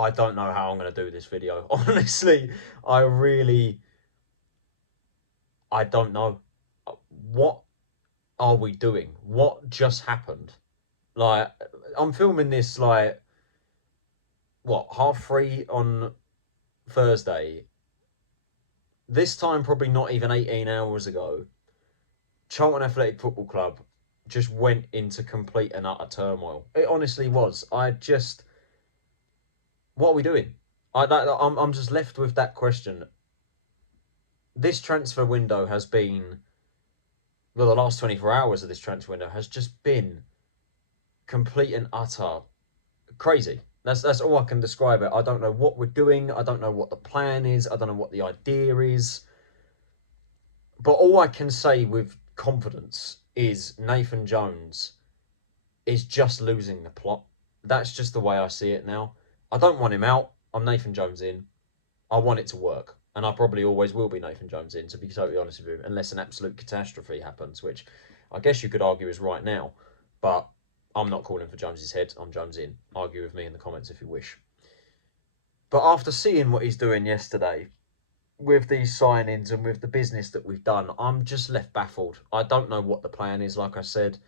I don't know how I'm going to do this video. Honestly, I don't know. What are we doing? What just happened? Like, I'm filming this, like, what, 3:30 on Thursday? This time, probably not even 18 hours ago, Charlton Athletic Football Club just went into complete and utter turmoil. It honestly was. What are we doing? I'm just left with that question. This transfer window has been, well, the last 24 hours of this transfer window has just been complete and utter crazy. That's all I can describe it. I don't know what we're doing. I don't know what the plan is. I don't know what the idea is. But all I can say with confidence is Nathan Jones is just losing the plot. That's just the way I see it now. I don't want him out. I'm Nathan Jones in. I want it to work. And I probably always will be Nathan Jones in, to be totally honest with you, unless an absolute catastrophe happens, which I guess you could argue is right now. But I'm not calling for Jones's head. I'm Jones in. Argue with me in the comments if you wish. But after seeing what he's doing yesterday, with these signings and with the business that we've done, I'm just left baffled. I don't know what the plan is, like I said.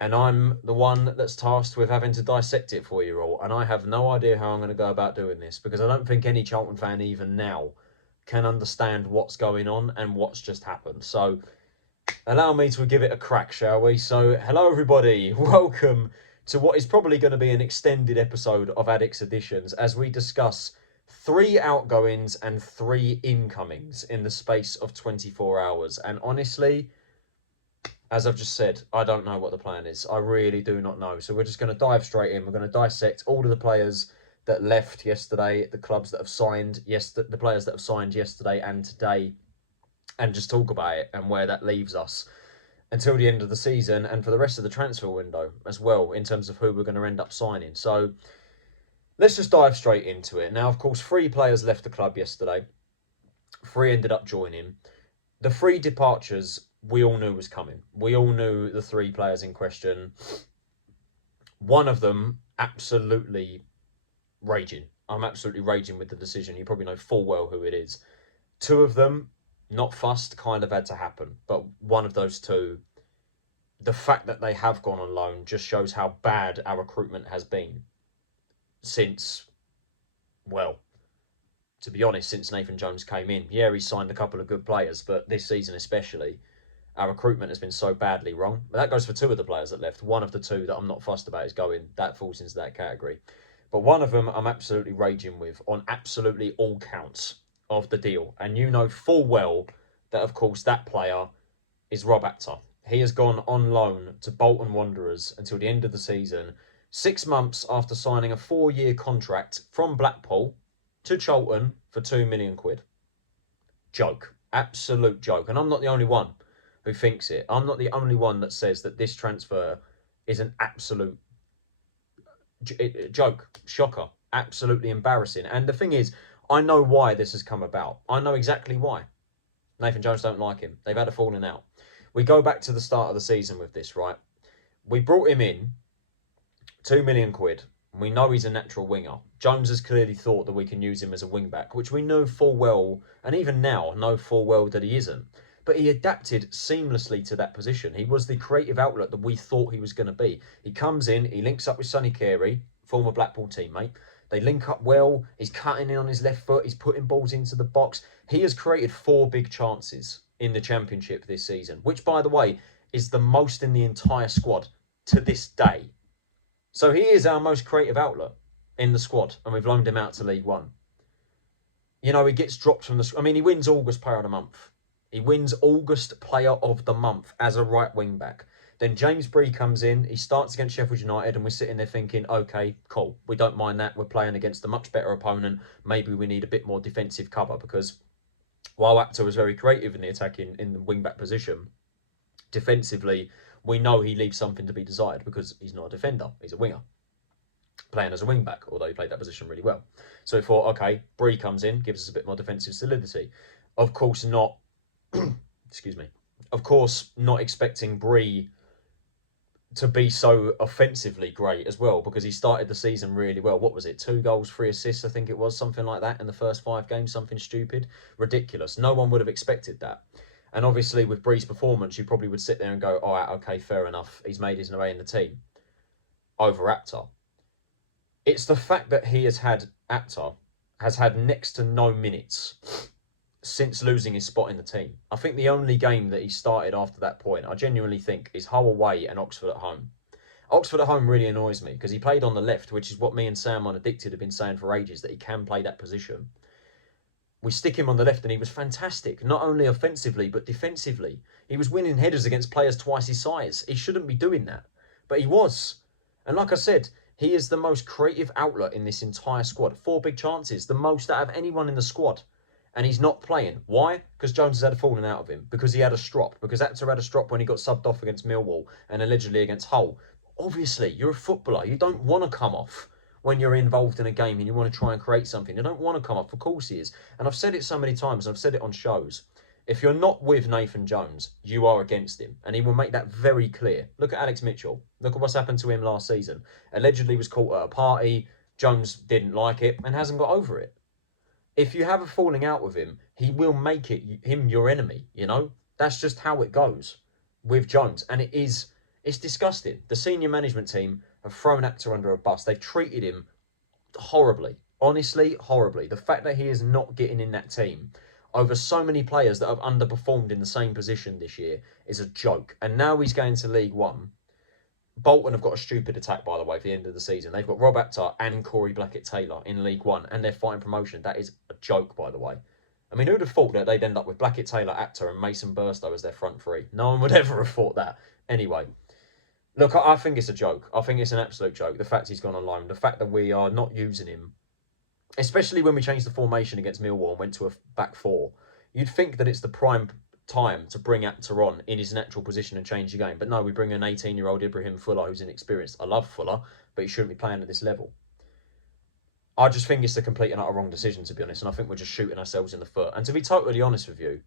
And I'm the one that's tasked with having to dissect it for you all. And I have no idea how I'm going to go about doing this, because I don't think any Charlton fan, even now, can understand what's going on and what's just happened. So allow me to give it a crack, shall we? So hello, everybody. Welcome to what is probably going to be an extended episode of Addicts Editions, as we discuss 3 outgoings and 3 incomings in the space of 24 hours. And honestly, as I've just said, I don't know what the plan is. I really do not know. So we're just going to dive straight in. We're going to dissect all of the players that left yesterday, the clubs that have signed, the players that have signed yesterday and today, and just talk about it and where that leaves us until the end of the season and for the rest of the transfer window as well, in terms of who we're going to end up signing. So let's just dive straight into it. Now, of course, 3 players left the club yesterday. 3 ended up joining. The 3 departures we all knew was coming. We all knew the 3 players in question. One of them absolutely raging. I'm absolutely raging with the decision. You probably know full well who it is. 2 of them, not fussed, kind of had to happen. But one of those 2, the fact that they have gone on loan just shows how bad our recruitment has been since, well, to be honest, since Nathan Jones came in. Yeah, he's signed a couple of good players, but this season especially, our recruitment has been so badly wrong. But that goes for 2 of the players that left. One of the 2 that I'm not fussed about is going. That falls into that category. But one of them I'm absolutely raging with on absolutely all counts of the deal. And you know full well that, of course, that player is Rob Apter. He has gone on loan to Bolton Wanderers until the end of the season, 6 months after signing a 4-year contract from Blackpool to Charlton for £2 million. Joke. Absolute joke. And I'm not the only one who thinks it. I'm not the only one that says that this transfer is an absolute joke, shocker, absolutely embarrassing. And the thing is, I know why this has come about. I know exactly why. Nathan Jones don't like him. They've had a falling out. We go back to the start of the season with this, right? We brought him in, £2 million. We know he's a natural winger. Jones has clearly thought that we can use him as a wing back, which we know full well, and even now know full well that he isn't. But he adapted seamlessly to that position. He was the creative outlet that we thought he was going to be. He comes in, he links up with Sonny Carey, former Blackpool teammate. They link up well. He's cutting in on his left foot. He's putting balls into the box. He has created 4 big chances in the Championship this season, which, by the way, is the most in the entire squad to this day. So he is our most creative outlet in the squad, and we've loaned him out to League One. You know, he gets dropped from the... I mean, he wins August Player of the Month. He wins August Player of the Month as a right wing back. Then James Bree comes in. He starts against Sheffield United, and we're sitting there thinking, okay, cool. We don't mind that. We're playing against a much better opponent. Maybe we need a bit more defensive cover, because while Apter was very creative in the attacking in the wing back position, defensively, we know he leaves something to be desired, because he's not a defender. He's a winger, playing as a wing back, although he played that position really well. So we thought, okay, Bree comes in, gives us a bit more defensive solidity. Of course, not... excuse me. Of course, not expecting Bree to be so offensively great as well, because he started the season really well. What was it? 2 goals, 3 assists, I think it was, something like that in the first 5 games, something stupid. Ridiculous. No one would have expected that. And obviously with Bree's performance, you probably would sit there and go, all right, okay, fair enough. He's made his way in the team over Apter. It's the fact that Apter has had next to no minutes since losing his spot in the team. I think the only game that he started after that point, I genuinely think, is Hull away and Oxford at home. Oxford at home really annoys me because he played on the left, which is what me and Sam on Addicted have been saying for ages, that he can play that position. We stick him on the left and he was fantastic, not only offensively but defensively. He was winning headers against players twice his size. He shouldn't be doing that, but he was. And like I said, he is the most creative outlet in this entire squad. 4 big chances, the most out of anyone in the squad. And he's not playing. Why? Because Jones has had a falling out of him. Because he had a strop. Because Apter had a strop when he got subbed off against Millwall and allegedly against Hull. Obviously, you're a footballer. You don't want to come off when you're involved in a game and you want to try and create something. You don't want to come off. Of course he is. And I've said it so many times. I've said it on shows. If you're not with Nathan Jones, you are against him. And he will make that very clear. Look at Alex Mitchell. Look at what's happened to him last season. Allegedly was caught at a party. Jones didn't like it and hasn't got over it. If you have a falling out with him, he will make him your enemy, you know? That's just how it goes with Jones. And it's disgusting. The senior management team have thrown Apter under a bus. They've treated him horribly. Honestly, horribly. The fact that he is not getting in that team over so many players that have underperformed in the same position this year is a joke. And now he's going to League One. Bolton have got a stupid attack, by the way, for the end of the season. They've got Rob Apter and Corey Blackett-Taylor in League One, and they're fighting promotion. That is a joke, by the way. I mean, who'd have thought that they'd end up with Blackett-Taylor, Apter, and Mason Burstow as their front three? No one would ever have thought that. Anyway, look, I think it's a joke. I think it's an absolute joke. The fact he's gone on loan, the fact that we are not using him, especially when we changed the formation against Millwall and went to a back 4, you'd think that it's the prime time to bring Apter on in his natural position and change the game. But no, we bring an 18-year-old Ibrahim Fuller who's inexperienced. I love Fuller, but he shouldn't be playing at this level. I just think it's the complete and utter wrong decision, to be honest, and I think we're just shooting ourselves in the foot. And to be totally honest with you,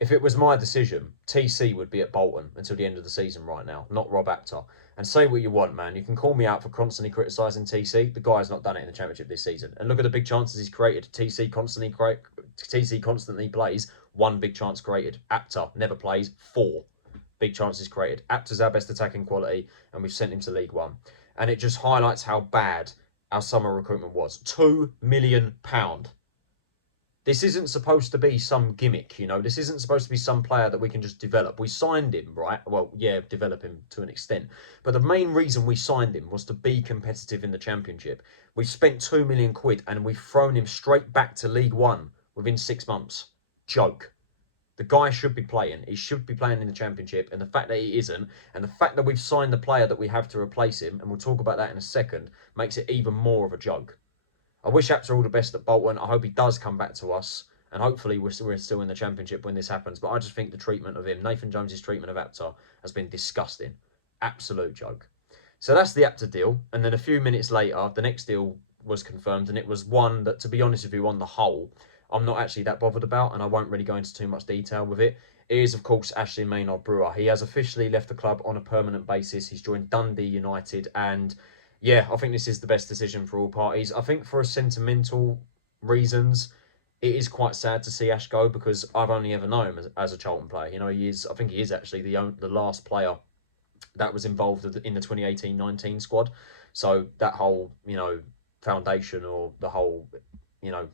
if it was my decision, TC would be at Bolton until the end of the season right now, not Rob Apter. And say what you want, man. You can call me out for constantly criticising TC. The guy's not done it in the Championship this season. And look at the big chances he's created. TC constantly plays 1 big chance created. Apter never plays 4 big chances created. Apter's our best attacking quality, and we've sent him to League One. And it just highlights how bad our summer recruitment was. £2 million. This isn't supposed to be some gimmick, you know. This isn't supposed to be some player that we can just develop. We signed him, right? Well, yeah, develop him to an extent. But the main reason we signed him was to be competitive in the Championship. We've spent £2 million and we've thrown him straight back to League One within 6 months. Joke. The guy should be playing. He should be playing in the Championship. And the fact that he isn't, and the fact that we've signed the player that we have to replace him, and we'll talk about that in a second, makes it even more of a joke. I wish Apter all the best at Bolton. I hope he does come back to us. And hopefully we're still in the Championship when this happens. But I just think the treatment of him, Nathan Jones' treatment of Apter, has been disgusting. Absolute joke. So that's the Apter deal. And then a few minutes later, the next deal was confirmed. And it was one that, to be honest with you, on the whole, I'm not actually that bothered about. And I won't really go into too much detail with it. It is, of course, Ashley Maynard-Brewer. He has officially left the club on a permanent basis. He's joined Dundee United. And yeah, I think this is the best decision for all parties. I think for sentimental reasons, it is quite sad to see Ash go, because I've only ever known him as a Charlton player. You know, I think he is actually the last player that was involved in the 2018-19 squad. So that whole, you know, foundation, or the whole, you know,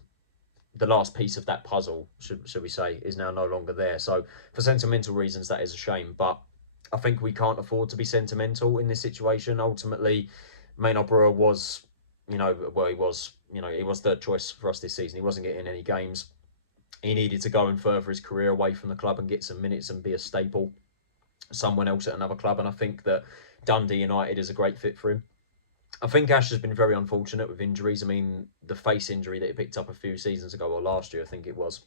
the last piece of that puzzle, should we say, is now no longer there. So for sentimental reasons, that is a shame. But I think we can't afford to be sentimental in this situation. Ultimately, Maynard-Brewer was, he was third choice for us this season. He wasn't getting any games. He needed to go and further his career away from the club and get some minutes and be a staple, someone else at another club. And I think that Dundee United is a great fit for him. I think Ash has been very unfortunate with injuries. I mean, the face injury that he picked up a few seasons ago, or last year, I think it was,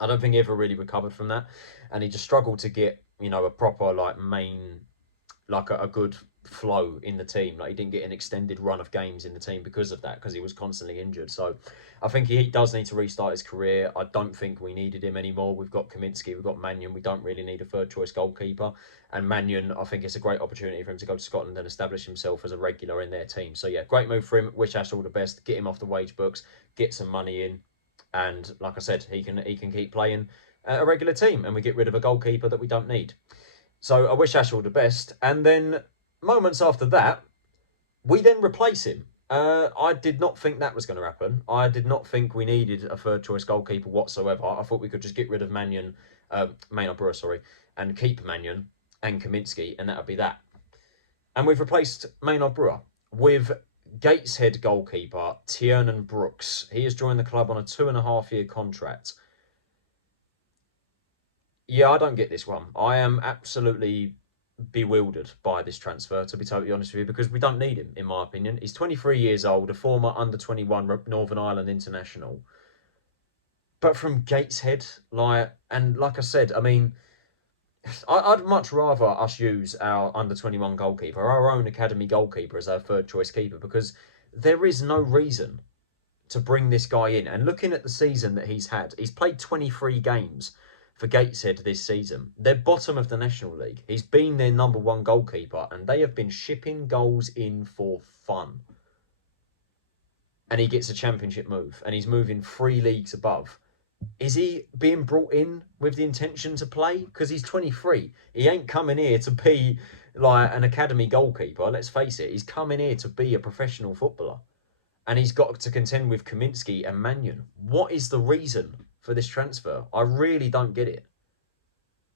I don't think he ever really recovered from that. And he just struggled to get, you know, a proper, like, a good flow in the team. Like, he didn't get an extended run of games in the team because of that, because he was constantly injured. So I think he does need to restart his career. I don't think we needed him anymore. We've got Kaminski, we've got Mannion. We don't really need a third choice goalkeeper. And Mannion, I think it's a great opportunity for him to go to Scotland and establish himself as a regular in their team. So yeah, great move for him. Wish Ash all the best. Get him off the wage books, get some money in, and like I said, he can keep playing a regular team, and we get rid of a goalkeeper that we don't need. So I wish Ash all the best. And then moments after that, we then replace him. I did not think that was going to happen. I did not think we needed a third choice goalkeeper whatsoever. I thought we could just get rid of Mannion, Maynard-Brewer, sorry, and keep Mannion and Kaminski, and that would be that. And we've replaced Maynard-Brewer with Gateshead goalkeeper Tiernan Brooks. He has joined the club on a 2.5-year contract. Yeah, I don't get this one. I am absolutely bewildered by this transfer, to be totally honest with you, because we don't need him, in my opinion. He's 23 years old, a former under-21 Northern Ireland international. But from Gateshead, like I said, I mean, I'd much rather us use our under-21 goalkeeper, our own academy goalkeeper, as our third choice keeper, because there is no reason to bring this guy in. And looking at the season that he's had, he's played 23 games for Gateshead this season. They're bottom of the National League. He's been their number one goalkeeper, and they have been shipping goals in for fun. And he gets a championship move, and he's moving 3 leagues above. Is he being brought in with the intention to play? Because he's 23. He ain't coming here to be like an academy goalkeeper. Let's face it. He's coming here to be a professional footballer. And he's got to contend with Kaminski and Mannion. What is the reason for this transfer? I really don't get it.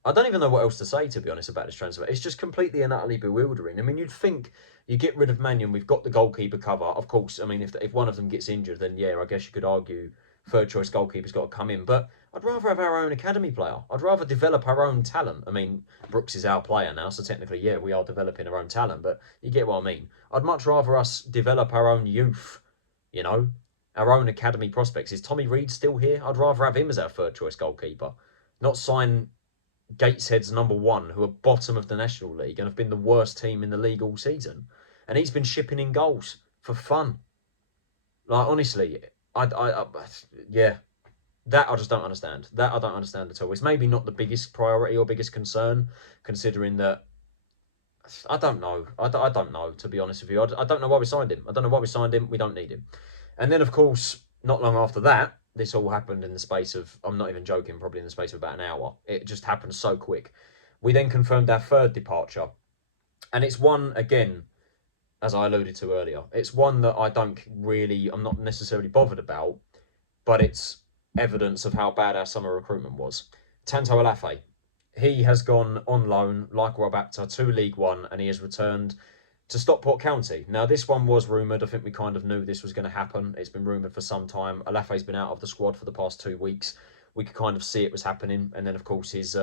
I don't even know what else to say, to be honest, about this transfer. It's just completely and utterly bewildering. I mean, you'd think you get rid of Mannion, we've got the goalkeeper cover. Of course, I mean, if one of them gets injured, then yeah, I guess you could argue third choice goalkeeper's got to come in. But I'd rather have our own academy player. I'd rather develop our own talent. I mean, Brooks is our player now, so technically, yeah, we are developing our own talent. But you get what I mean. I'd much rather us develop our own youth, you know, our own academy prospects. Is Tommy Reid still here? I'd rather have him as our third choice goalkeeper, not sign Gateshead's number one, who are bottom of the National League and have been the worst team in the league all season. And he's been shipping in goals for fun. Like, honestly, yeah, that I just don't understand. That I don't understand at all. It's maybe not the biggest priority or biggest concern, considering that, I don't know. I don't know, to be honest with you. I don't know why we signed him. I don't know why we signed him. We don't need him. And then, of course, not long after that, this all happened in the space of, I'm not even joking, probably in the space of about an hour. It just happened so quick. We then confirmed our third departure. And it's one, again, as I alluded to earlier, it's one that I'm not necessarily bothered about, but it's evidence of how bad our summer recruitment was. Tanto Olaofe. He has gone on loan, like Rob Apter, to League One, and he has returned to Stockport County. Now, this one was rumoured. I think we kind of knew this was going to happen. It's been rumoured for some time. Olaofe's been out of the squad for the past 2 weeks. We could kind of see it was happening. And then, of course, his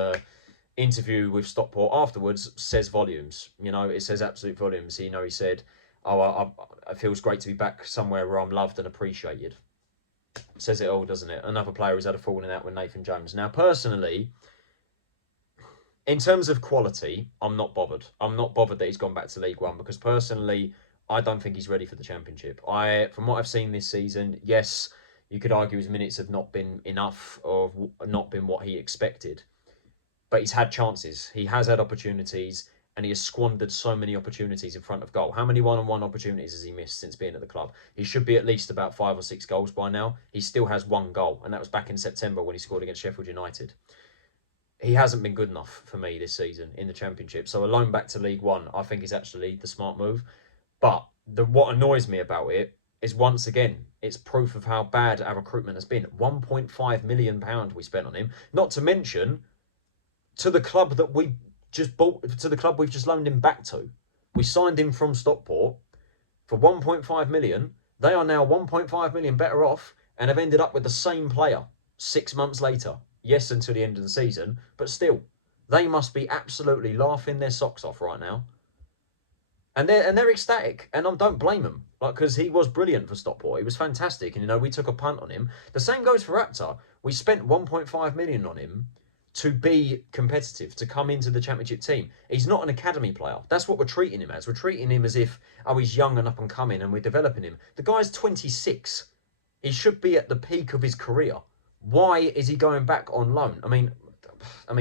interview with Stockport afterwards says volumes. You know, it says absolute volumes. You know, he said, it feels great to be back somewhere where I'm loved and appreciated. Says it all, doesn't it? Another player who's had a falling out with Nathan Jones. Now, personally, in terms of quality, I'm not bothered. I'm not bothered that he's gone back to League One, because personally, I don't think he's ready for the Championship. From what I've seen this season, yes, you could argue his minutes have not been enough or not been what he expected. But he's had chances. He has had opportunities, and he has squandered so many opportunities in front of goal. How many one-on-one opportunities has he missed since being at the club? He should be at least about 5 or 6 goals by now. He still has 1 goal, and that was back in September when he scored against Sheffield United. He hasn't been good enough for me this season in the Championship. So a loan back to League One, I think, is actually the smart move. But what annoys me about it is, once again, it's proof of how bad our recruitment has been. £1.5 million we spent on him. Not to mention, to the club that we just bought, to the club we've just loaned him back to. We signed him from Stockport for 1.5 million. They are now 1.5 million better off and have ended up with the same player 6 months later. Yes, until the end of the season, but still, they must be absolutely laughing their socks off right now. And they're ecstatic, and I don't blame them, because he was brilliant for Stockport. He was fantastic, and we took a punt on him. The same goes for Apter. We spent 1.5 million on him to be competitive, to come into the Championship team. He's not an academy player. That's what we're treating him as. We're treating him as if, oh, he's young and up and coming and we're developing him. The guy's 26. He should be at the peak of his career. Why is he going back on loan? I mean,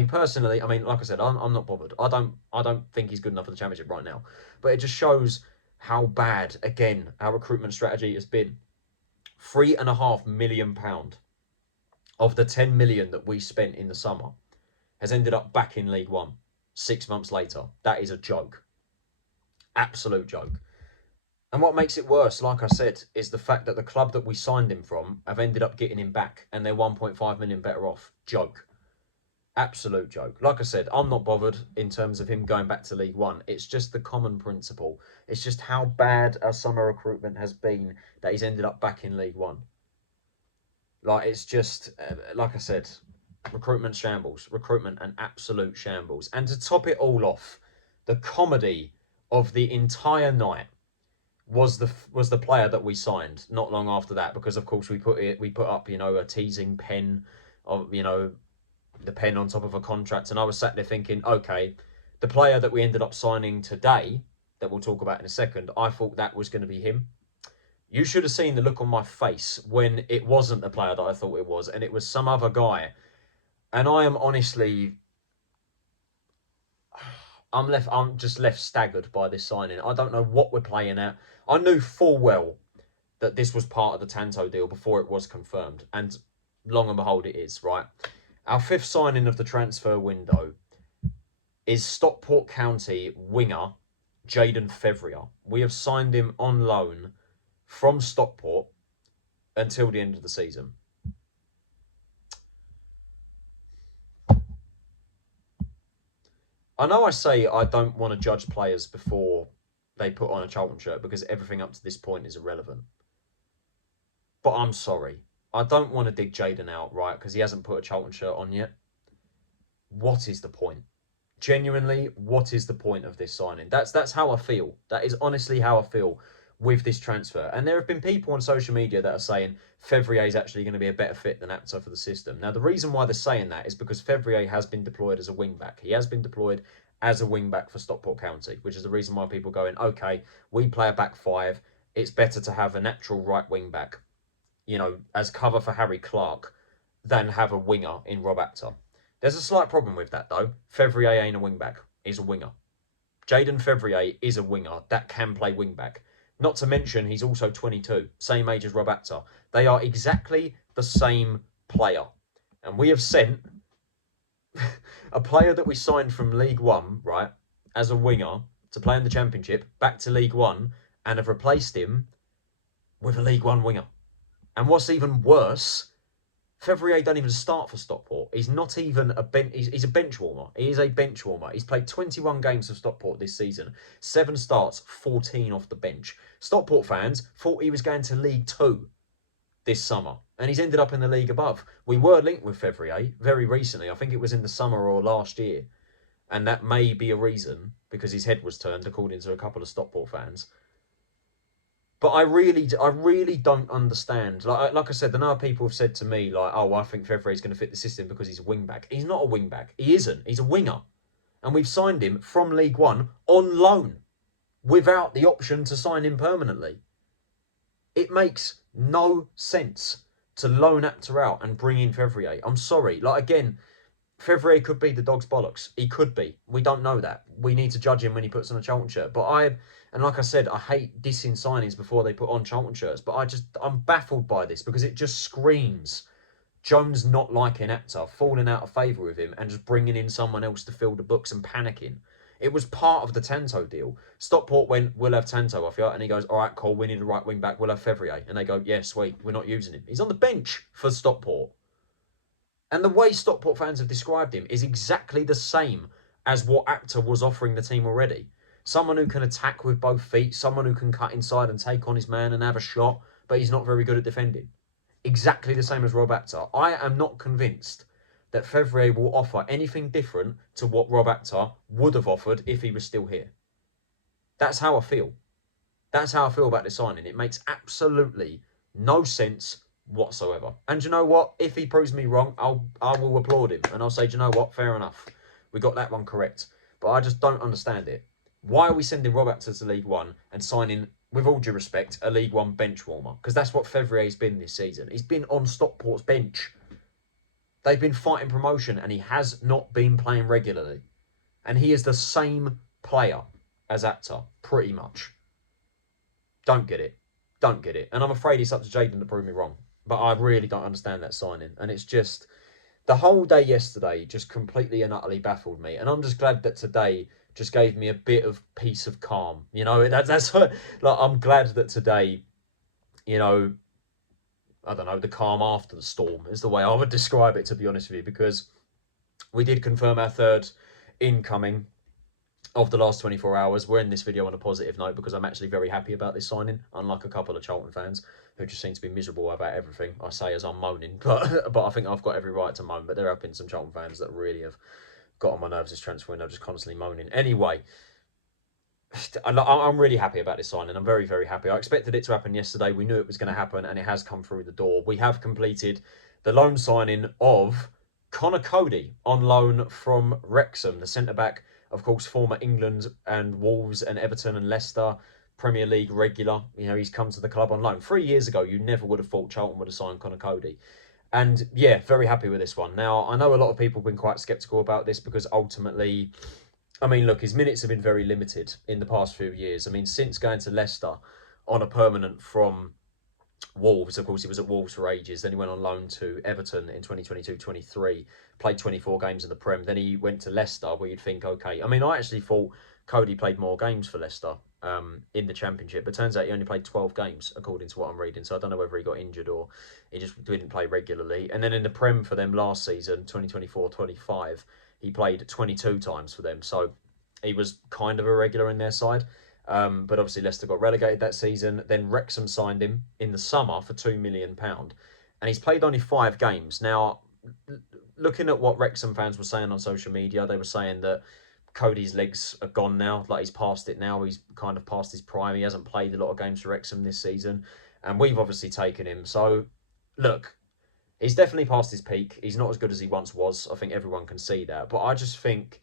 personally, like I said, I'm not bothered. I don't think he's good enough for the Championship right now. But it just shows how bad, again, our recruitment strategy has been. £3.5 million of the 10 million that we spent in the summer has ended up back in League One 6 months later. That is a joke. Absolute joke. And what makes it worse, like I said, is the fact that the club that we signed him from have ended up getting him back and they're 1.5 million better off. Joke. Absolute joke. Like I said, I'm not bothered in terms of him going back to League One. It's just the common principle. It's just how bad our summer recruitment has been that he's ended up back in League One. Like, it's just, like I said, recruitment shambles. Recruitment an absolute shambles. And to top it all off, the comedy of the entire night was the player that we signed not long after that, because of course we put up, you know, a teasing pen of, you know, the pen on top of a contract, and I was sat there thinking, okay, the player that we ended up signing today, that we'll talk about in a second, I thought that was going to be him. You should have seen the look on my face when it wasn't the player that I thought it was, and it was some other guy. And I am honestly, I'm just left staggered by this signing. I don't know what we're playing at. I knew full well that this was part of the Tanto deal before it was confirmed, and long and behold, it is, right? Our fifth signing of the transfer window is Stockport County winger Jayden Fevrier. We have signed him on loan from Stockport until the end of the season. I know I say I don't want to judge players before they put on a Charlton shirt because everything up to this point is irrelevant. But I'm sorry. I don't want to dig Jayden out, right, because he hasn't put a Charlton shirt on yet. What is the point? Genuinely, what is the point of this signing? That's how I feel. That is honestly how I feel with this transfer. And there have been people on social media that are saying Fevrier is actually going to be a better fit than Apter for the system. Now, the reason why they're saying that is because Fevrier has been deployed as a wing-back. He has been deployed as a wing-back for Stockport County, which is the reason why people are going, okay, we play a back five. It's better to have a natural right wing-back, you know, as cover for Harry Clark than have a winger in Rob Apter. There's a slight problem with that, though. Fevrier ain't a wing-back. He's a winger. Jayden Fevrier is a winger that can play wing-back. Not to mention, he's also 22, same age as Rob Apter. They are exactly the same player. And we have sent a player that we signed from League One, right, as a winger to play in the Championship, back to League One, and have replaced him with a League One winger. And what's even worse, Fevrier don't even start for Stockport. He's not even a bench. He's a bench warmer. He is a bench warmer. He's played 21 games for Stockport this season. 7 starts, 14 off the bench. Stockport fans thought he was going to League Two this summer, and he's ended up in the league above. We were linked with Fevrier very recently. I think it was in the summer or last year, and that may be a reason because his head was turned, according to a couple of Stockport fans. But I really don't understand. Like I said, I know people have said to me, like, oh, I think Fevrier is going to fit the system because he's a wing-back. He's not a wing-back. He isn't. He's a winger. And we've signed him from League One on loan without the option to sign him permanently. It makes no sense to loan Apter out and bring in Fevrier. I'm sorry. Like, again, Fevrier could be the dog's bollocks. He could be. We don't know that. We need to judge him when he puts on a Charlton shirt. And like I said, I hate dissing signings before they put on Charlton shirts. But I'm baffled by this because it just screams Jones not liking Apter, falling out of favour with him and just bringing in someone else to fill the books and panicking. It was part of the Tanto deal. Stockport went, we'll have Tanto off you. And he goes, all right, cool, we need a right wing back. We'll have Fevrier. And they go, yeah, sweet, we're not using him. He's on the bench for Stockport. And the way Stockport fans have described him is exactly the same as what Apter was offering the team already. Someone who can attack with both feet, someone who can cut inside and take on his man and have a shot, but he's not very good at defending. Exactly the same as Rob Apter. I am not convinced that Fevrier will offer anything different to what Rob Apter would have offered if he was still here. That's how I feel. That's how I feel about this signing. It makes absolutely no sense whatsoever. And you know what? If he proves me wrong, I will applaud him and I'll say, do you know what? Fair enough. We got that one correct. But I just don't understand it. Why are we sending Rob Apter to League One and signing, with all due respect, a League One bench warmer? Because that's what Fevrier's been this season. He's been on Stockport's bench. They've been fighting promotion and he has not been playing regularly. And he is the same player as Apter, pretty much. Don't get it. Don't get it. And I'm afraid it's up to Jayden to prove me wrong. But I really don't understand that signing. And it's just, the whole day yesterday just completely and utterly baffled me. And I'm just glad that today just gave me a bit of peace of calm. You know, that's like, I'm glad that today, you know, I don't know, the calm after the storm is the way I would describe it, to be honest with you, because we did confirm our third incoming of the last 24 hours. We're in this video on a positive note because I'm actually very happy about this signing, unlike a couple of Charlton fans who just seem to be miserable about everything. I say as I'm moaning, but I think I've got every right to moan. But there have been some Charlton fans that really have got on my nerves this transfer window, just constantly moaning. Anyway, I'm really happy about this signing. I'm very, very happy. I expected it to happen yesterday. We knew it was going to happen, and it has come through the door. We have completed the loan signing of Conor Coady on loan from Wrexham, the centre-back, of course, former England and Wolves and Everton and Leicester Premier League regular. You know, he's come to the club on loan. 3 years ago, you never would have thought Charlton would have signed Conor Coady. And yeah, very happy with this one. Now, I know a lot of people have been quite sceptical about this because ultimately, I mean, look, his minutes have been very limited in the past few years. I mean, since going to Leicester on a permanent from Wolves, of course, he was at Wolves for ages. Then he went on loan to Everton in 2022-23, played 24 games in the Prem. Then he went to Leicester, where you'd think, okay. I mean, I actually thought Coady played more games for Leicester in the Championship, but turns out he only played 12 games, according to what I'm reading. So I don't know whether he got injured or he just didn't play regularly. And then in the Prem for them last season, 2024-25, he played 22 times for them. So he was kind of a regular in their side. But obviously Leicester got relegated that season. Then Wrexham signed him in the summer for £2 million. And he's played only 5 games. Now, looking at what Wrexham fans were saying on social media, they were saying that Cody's legs are gone now. Like, he's past it now. He's kind of past his prime. He hasn't played a lot of games for Wrexham this season. And we've obviously taken him. So, look, he's definitely past his peak. He's not as good as he once was. I think everyone can see that. But I just think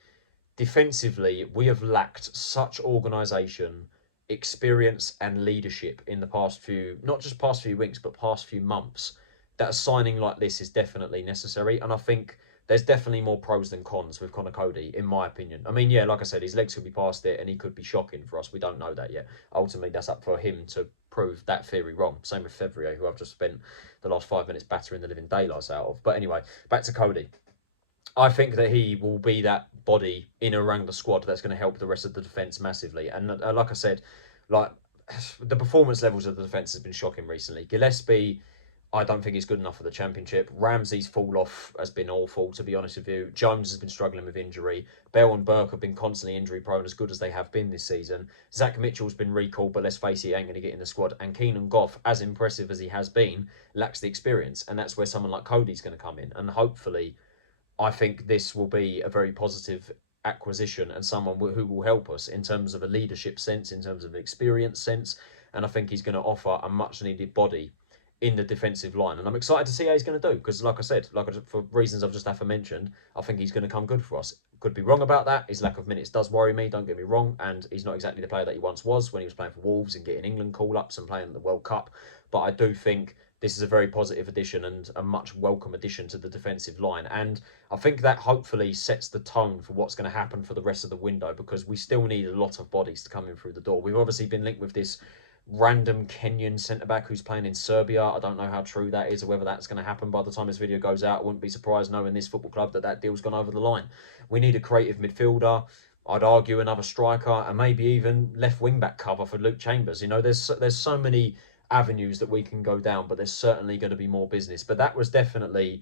defensively, we have lacked such organisation, experience and leadership in the past few, not just past few weeks, but past few months, that a signing like this is definitely necessary. And I think there's definitely more pros than cons with Conor Coady, in my opinion. I mean, yeah, like I said, his legs could be past it and he could be shocking for us. We don't know that yet. Ultimately, that's up for him to prove that theory wrong. Same with Fevrier, who I've just spent the last 5 minutes battering the living daylights out of. But anyway, back to Coady. I think that he will be that body in and around the squad that's going to help the rest of the defence massively. And like I said, like, the performance levels of the defence has been shocking recently. Gillespie, I don't think he's good enough for the Championship. Ramsey's fall off has been awful, to be honest with you. Jones has been struggling with injury. Bell and Burke have been constantly injury prone, as good as they have been this season. Zach Mitchell's been recalled, but let's face it, he ain't going to get in the squad. And Keenan Goff, as impressive as he has been, lacks the experience. And that's where someone like Cody's going to come in. And hopefully, I think this will be a very positive acquisition and someone who will help us in terms of a leadership sense, in terms of an experience sense. And I think he's going to offer a much needed body in the defensive line. And I'm excited to see how he's going to do because, like I said, for reasons I've just aforementioned, I think he's going to come good for us. Could be wrong about that. His lack of minutes does worry me, don't get me wrong. And he's not exactly the player that he once was when he was playing for Wolves and getting England call-ups and playing the World Cup. But I do think this is a very positive addition and a much welcome addition to the defensive line. And I think that hopefully sets the tone for what's going to happen for the rest of the window because we still need a lot of bodies to come in through the door. We've obviously been linked with this random Kenyan centre-back who's playing in Serbia. I don't know how true that is or whether that's going to happen by the time this video goes out. I wouldn't be surprised knowing this football club that deal's gone over the line. We need a creative midfielder. I'd argue another striker and maybe even left wing-back cover for Luke Chambers. You know, there's so many avenues that we can go down, but there's certainly going to be more business. But that was definitely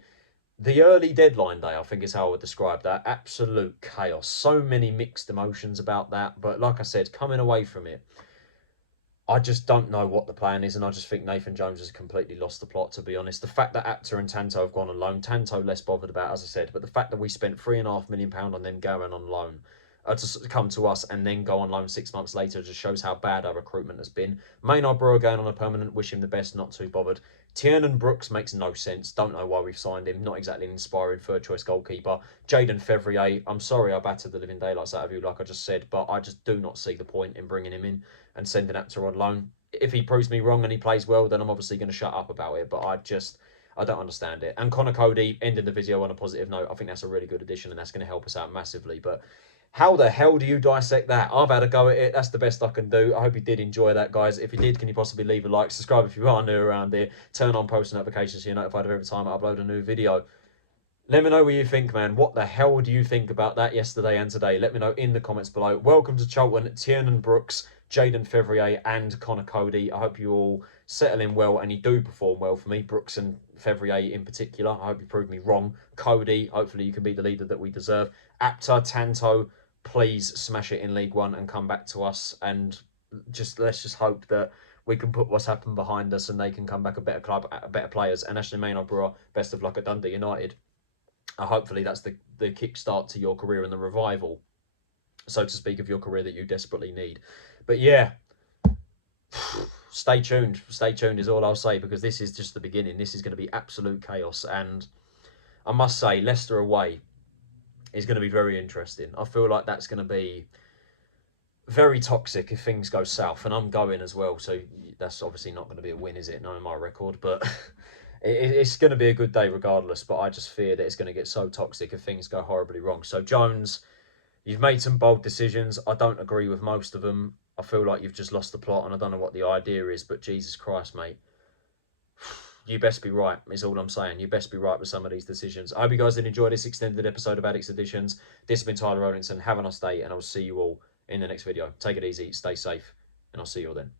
the early deadline day, I think is how I would describe that. Absolute chaos. So many mixed emotions about that. But like I said, coming away from it, I just don't know what the plan is, and I just think Nathan Jones has completely lost the plot, to be honest. The fact that Apter and Tanto have gone on loan, Tanto less bothered about, as I said, but the fact that we spent £3.5 million on them going on loan, to come to us and then go on loan 6 months later. Just shows how bad our recruitment has been. Maynard-Brewer going on a permanent, wish him the best, not too bothered. Tiernan Brooks makes no sense. Don't know why we've signed him. Not exactly an inspiring third choice goalkeeper. Jayden Fevrier, I'm sorry I battered the living daylights out of you, like I just said, but I just do not see the point in bringing him in and sending Apter on loan. If he proves me wrong and he plays well, then I'm obviously going to shut up about it, but I don't understand it. And Conor Coady, ending the video on a positive note, I think that's a really good addition and that's going to help us out massively. But how the hell do you dissect that? I've had a go at it. That's the best I can do. I hope you did enjoy that, guys. If you did, can you possibly leave a like? Subscribe if you are new around here. Turn on post notifications so you're notified of every time I upload a new video. Let me know what you think, man. What the hell do you think about that yesterday and today? Let me know in the comments below. Welcome to Charlton, Tiernan Brooks, Jayden Fevrier and Conor Coady. I hope you all settle in well and you do perform well for me. Brooks and Fevrier in particular. I hope you prove me wrong. Coady, hopefully you can be the leader that we deserve. Apter, Tanto, please smash it in League One and come back to us. And let's just hope that we can put what's happened behind us and they can come back a better club, better players. And actually, Maynard-Brewer, best of luck at Dundee United. Hopefully that's the kickstart to your career and the revival, so to speak, of your career that you desperately need. But yeah, stay tuned. Stay tuned is all I'll say, because this is just the beginning. This is going to be absolute chaos. And I must say, Leicester away is going to be very interesting. I feel like that's going to be very toxic if things go south. And I'm going as well, so that's obviously not going to be a win, is it? Knowing my record, but... It's going to be a good day regardless, but I just fear that it's going to get so toxic if things go horribly wrong. So, Jones, you've made some bold decisions. I don't agree with most of them. I feel like you've just lost the plot, and I don't know what the idea is, but Jesus Christ, mate. You best be right, is all I'm saying. You best be right with some of these decisions. I hope you guys did enjoy this extended episode of Addicts Editions. This has been Tyler Rowlinson. Have a nice day, and I'll see you all in the next video. Take it easy, stay safe, and I'll see you all then.